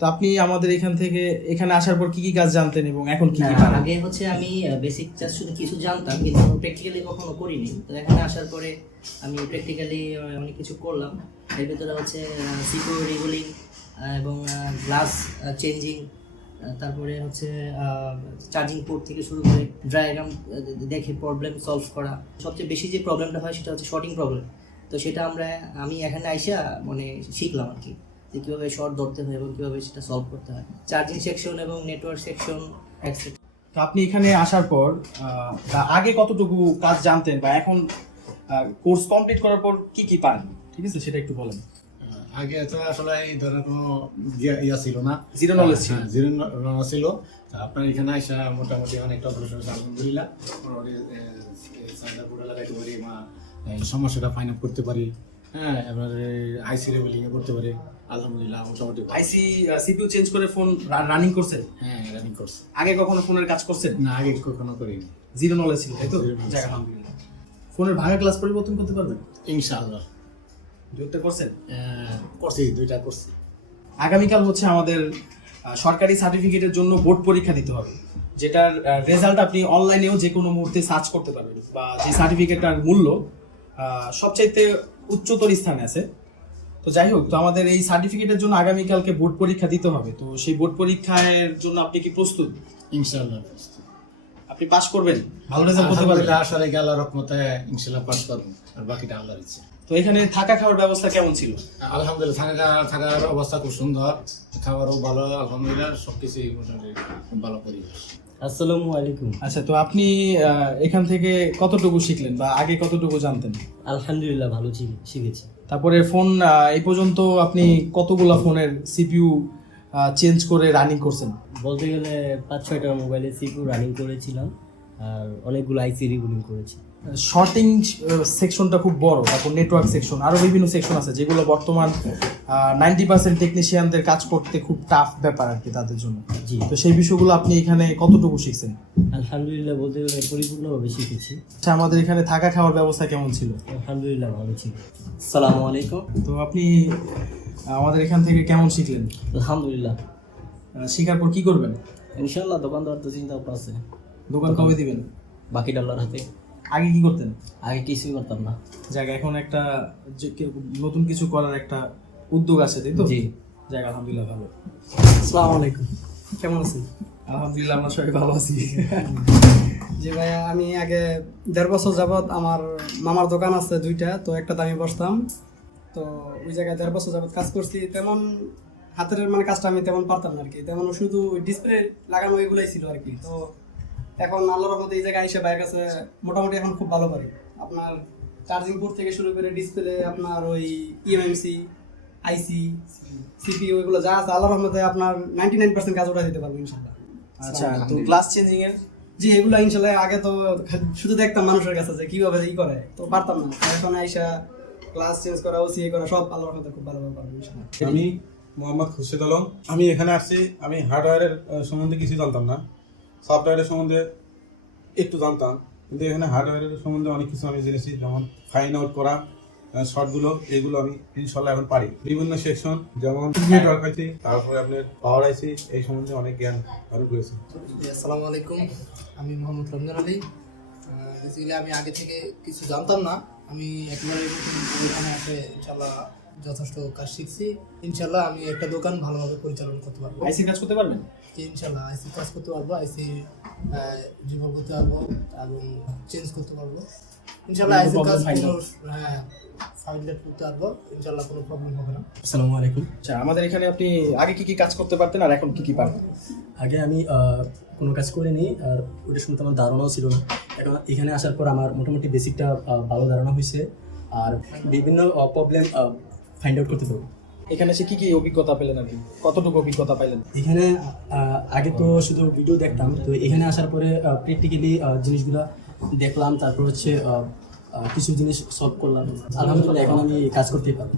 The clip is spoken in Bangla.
তো আপনি আমাদের এখানে আসার পর কি কি কাজ জানতেন এবং এখন কি কি পারেন? আগে হচ্ছে আমি বেসিক জাস্ট শুধু কিছু জানতাম, কিন্তু প্র্যাকটিক্যালি কখনো করিনি। তো এখানে আসার পরে আমি প্র্যাকটিক্যালি অনেক কিছু করলাম। এর ভিতরে হচ্ছে সিকিউর রেগুলিং এবং গ্লাস চেঞ্জিং, তারপরে হচ্ছে চার্জিং পোর্ট থেকে শুরু করে ডায়াগ্রাম দেখে প্রবলেম সলভ করা। সবচেয়ে বেশি যে প্রবলেমটা হয় সেটা হচ্ছে শর্টিং প্রবলেম। তো সেটা আমি এখানে আইসা মানে শিখলাম আর কি, যে কীভাবে শর্ট ধরতে হয় এবং কীভাবে সেটা সলভ করতে হয়, চার্জিং সেকশন এবং নেটওয়ার্ক সেকশন এটসেট্রা। তো আপনি এখানে আসার পর আগে কতটুকু কাজ জানতেন বা এখন কোর্স কমপ্লিট করার পর কি কি পারেন, ঠিক আছে সেটা একটু বলেন। আগে তো আসলে এই ধরনের কোনো ইয়া ছিল না, জিরো নলেজ ছিল। জিরো নলেজ ছিল। আপনার এখানে আসা মোটামুটি অনেকটা অগ্রসর হয়েছে, আলহামদুলিল্লাহ। মোটামুটি লাগাইতে পারি বা সমস্যাটা ফাইন আপ করতে পারি। হ্যাঁ, এবারে আইসি লেভেলিং করতে পারি, আলহামদুলিল্লাহ। মোটামুটি আইসি সিপিইউ চেঞ্জ করে ফোন রানিং করছেন? হ্যাঁ, রানিং করছে। আগে কখনো ফোনের কাজ করছেন? না, আগে কখনো করিনি। জিরো নলেজ ছিল, তাই তো? যাক, আলহামদুলিল্লাহ। ফোনের ভাঙা গ্লাস পরিবর্তন করতে পারবেন ইনশাআল্লাহ। দুইটা করছেন? করছি, দুইটা করছি। আগামীকাল হচ্ছে আমাদের সরকারি সার্টিফিকেটের জন্য বোর্ড পরীক্ষা দিতে হবে, যেটার রেজাল্ট আপনি অনলাইনেও যে কোনো মুহূর্তে সার্চ করতে পারবেন, বা যে সার্টিফিকেটটার মূল্য সবচাইতে উচ্চতর স্থানে আছে। তো যাই হোক, তো আমাদের এই সার্টিফিকেটের জন্য আগামীকালকে বোর্ড পরীক্ষা দিতে হবে। তো সেই বোর্ড পরীক্ষার জন্য আপনি কি প্রস্তুত? ইনশাআল্লাহ আপনি পাস করবেন, ভালো রেজাল্ট করতে পারবেন? আসলে কি আল্লাহর রহমতে ইনশাআল্লাহ পাস করব, আর বাকিটা আল্লাহর ইচ্ছা। তো এখানে থাকা খাওয়ার ব্যবস্থা কেমন ছিল? আলহামদুলিল্লাহ, থাকার অবস্থা খুব সুন্দর, খাবারও ভালো, আলহামদুলিল্লাহ। সবকিছুই মোটামুটি ভালো পরিবেশ। আসসালামু আলাইকুম। আচ্ছা, তো আপনি এখান থেকে কতটুকু শিখলেন বা আগে কতটুকু জানতেন? আলহামদুলিল্লাহ ভালো শিখেছি। তারপরে ফোন এই পর্যন্ত আপনি কতগুলা ফোনের সিপিইউ চেঞ্জ করে রানিং করছেন? বলতে গেলে 5-6টা মোবাইলে সিপিইউ রানিং করেছিলাম, আর অনেকগুলো আইসি রিগুলিং করেছি। শর্টিং সেকশনটা খুব বড়, তারপর নেটওয়ার্ক সেকশন, আরও বিভিন্ন সেকশন আছে যেগুলো বর্তমান 90% টেকনিশিয়ানদের কাজ করতে খুব টাফ ব্যাপার আর কি তাদের জন্য। জি। তো সেই বিষয়গুলো আপনি এখানে কতটুকু শিখছেন? আলহামদুলিল্লাহ বলতে গেলে পরিপূর্ণভাবে শিখেছি। আচ্ছা, আমাদের এখানে থাকা খাওয়ার ব্যবস্থা কেমন ছিল? আলহামদুলিল্লাহ ভালো ছিল। আসসালামু আলাইকুম। তো আপনি আমাদের এখান থেকে কেমন শিখলেন? আলহামদুলিল্লাহ। শেখার পর কি করবেন? ইনশাআল্লাহ দোকান দেওয়ার তো চিন্তা ভাবনা আছে। দোকান কবে দিবেন? বাকিটা আল্লাহর হাতে। আগে কি করতেন? আগে কিছুই করতাম না। জায়গা এখন একটা নতুন কিছু করার একটা উদ্যোগ আছে, তাই তো? জি। জায়গা আলহামদুলিল্লাহ ভালো। আসসালামু আলাইকুম, কেমন আছেন? আলহামদুলিল্লাহ, আমরা সবাই ভালো আছি। জি ভাইয়া, আমি আগে 1.5 বছর যাবৎ আমার মামার দোকান আছে 2টা, তো একটাতে আমি বসতাম। তো ওই জায়গায় 1.5 বছর যাবৎ কাজ করছি। তেমন হাতের মানে কাজটা আমি তেমন পারতাম না আর কি, তেমন শুধু ডিসপ্লে লাগানো এগুলোই ছিল আর কি। তো এখন আল্লাহর রহমতে এই জায়গায় এসে ভাইয়ের কাছে মোটামুটি এখন খুব ভালো পারি। আপনার চার্জিং পোর্ট থেকে শুরু করে ডিসপ্লে, আপনার ওই ইএমএমসি, আইসি, সিপিইউ, এগুলো যা আছে আল্লাহর রহমতে আপনার 99% কাজ ওটা দিতে পারবো ইনশাআল্লাহ। আচ্ছা, তো গ্লাস চেঞ্জিং এর? জি, এগুলো ইনশাআল্লাহ আগে তো শুধু দেখতাম মানুষের কাছে যে কিভাবে করে, তো পারতাম না। এখন আইসা ক্লাস চেঞ্জ করা, ওসিএ করা, সব আল্লাহর রহমতে খুব ভালোভাবে পারবো ইনশাআল্লাহ। আমি মোহাম্মদ খুরশেদ আলম। আমি এখানে আসছি, আমি হার্ডওয়্যারের সম্বন্ধে কিছু জানতাম না, সফটওয়্যারের সম্বন্ধে একটু জানতাম, কিন্তু এখানে হার্ডওয়্যারের সম্বন্ধে অনেক কিছু আমি জেনেছি, যেমন ফাইন আউট করা শর্টগুলো, এগুলো আমি ইনশাল্লাহ এখন পারি। বিভিন্ন সেকশন যেমন নেটওয়ার্ক আইসি, তারপরে আপনার পাওয়ার আইসি, এই সম্বন্ধে অনেক জ্ঞান আরও রয়েছে। আসসালামু আলাইকুম, আমি মোহাম্মদ রমজান আলী। বেসিক্যালি আমি আগে থেকে কিছু জানতাম না, আমি একেবারে এখানে এসে ইনশাল্লাহ যথেষ্ট কাজ শিখছি। ইনশাল্লাহ আমি একটা দোকান ভালোভাবে পরিচালনা করতে পারবো। আইসি কাজ করতে পারবেন? যে ইনশাল্লাহ আইসি কাজ করতে পারবো, আইসি রিভলভ করতে পারবো এবং চেঞ্জ করতে পারবো ইনশাল্লাহ। আইসি কাজ ফাইন্ড করতে পারবো ইনশাল্লাহ, কোনো প্রবলেম হবে না। আসসালামু আলাইকুম। আচ্ছা, আমাদের এখানে আপনি আগে কি কি কাজ করতে পারতেন আর এখন কি কি পারেন? আগে আমি কোনো কাজ করিনি, আর ওটার সম্বন্ধে আমার ধারণাও ছিল না। এখন এখানে আসার পর আমার মোটামুটি বেসিকটা ভালো ধারণা হয়েছে, আর বিভিন্ন প্রবলেম ফাইন্ড আউট করতে পারবো। এখানে এসে কি কি অভিজ্ঞতা পেলেন আর কি, কতটুকু অভিজ্ঞতা পাইলেন? এখানে আগে তো শুধু ভিডিও দেখতাম, তো এখানে আসার পরে প্র্যাকটিক্যালি জিনিসগুলো দেখলাম, তারপর হচ্ছে কিছু জিনিস সলভ করলাম। আলহামদুলিল্লাহ এখন আমি কাজ করতেই পারবো।